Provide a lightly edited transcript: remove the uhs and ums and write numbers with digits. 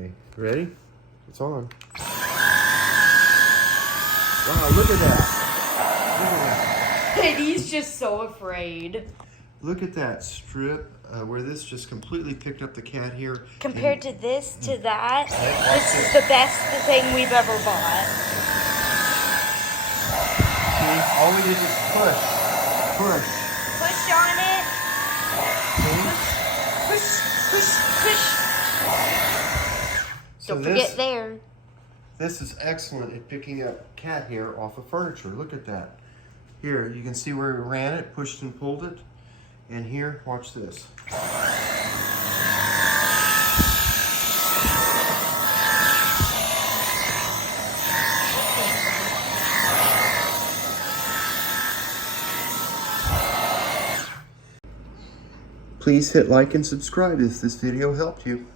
Okay, ready? It's on. Wow, look at that. Look at that. And he's just so afraid. Look at that strip where this just completely picked up the cat hair. Compared to this, to that, this is the best thing we've ever bought. See, all we did was push. Push. Push on it. See? Push. So Don't forget there. This is excellent at picking up cat hair off of furniture. Look at that. Here, you can see where we ran it, pushed and pulled it. And here, watch this. Please hit like and subscribe if this video helped you.